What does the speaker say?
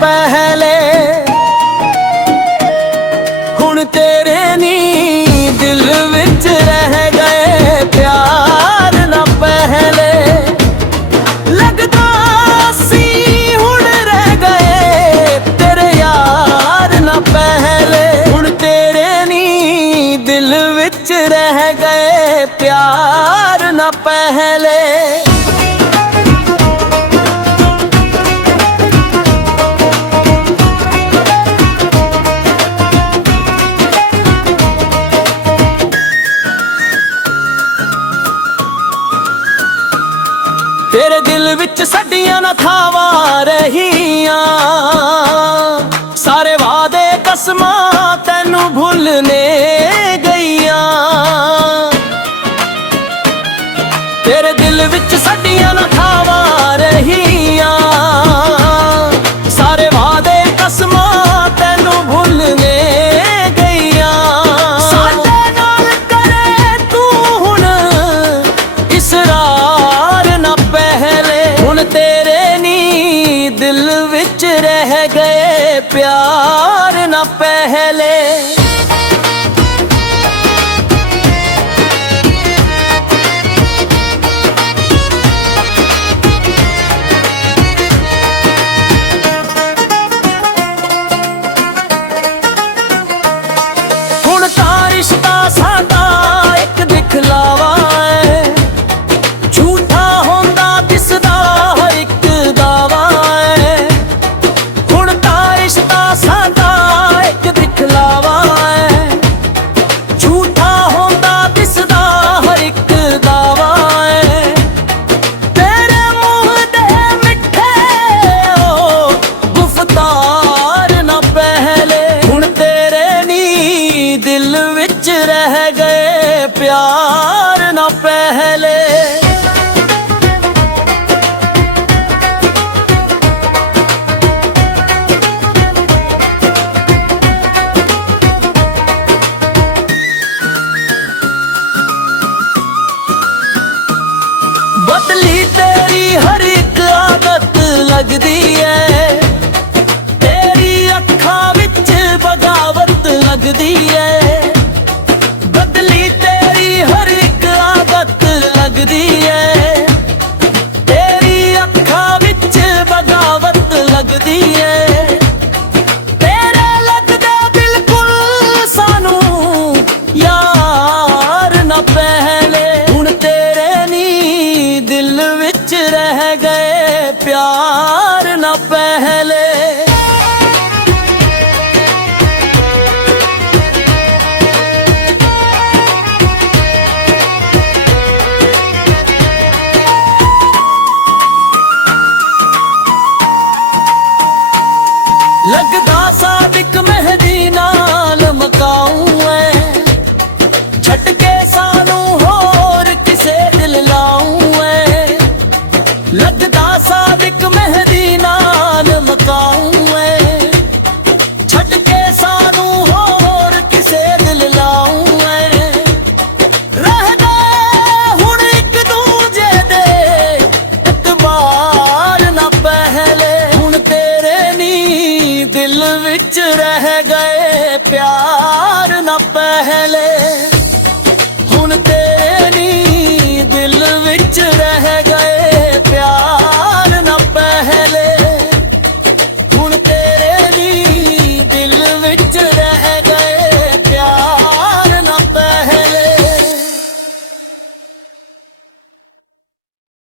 पहले हुण तेरे नी दिल विच रह गए प्यार ना पहले। लगदा सी हुण रह गए तेरे यार ना पहले। हुण तेरे नी दिल विच रह गए प्यार ना पहले। तेरे दिल विच सडियां ना थावां रहियां, सारे वादे कसमां तैनू भुलने गईयां। तेरे दिल विच सडियां ना थावां रहियां, सारे वादे कसमां तैनू भुलने गईयां। साडे नाल करे तू हुण इसरार ना पहले। हुण तेरे नी दिल विच रह गए प्यार ना पहले। हुण तां रिश्ता साडा एक दिखलावा है, झूठा होंदा दिसदा हर एक दावा है। हुण तां रिश्ता साडा एक दिखलावा है, झूठा होंदा दिसदा हर एक दावा है। तेरे मुंह दे मिठे ओ गुफ्तार ना पहले। हुण तेरे नी दिल विच रह गए प्यार ना पहले। बदली तेरी हर एक आदत लगदी है, तेरी अखां विच बगावत लगदी है।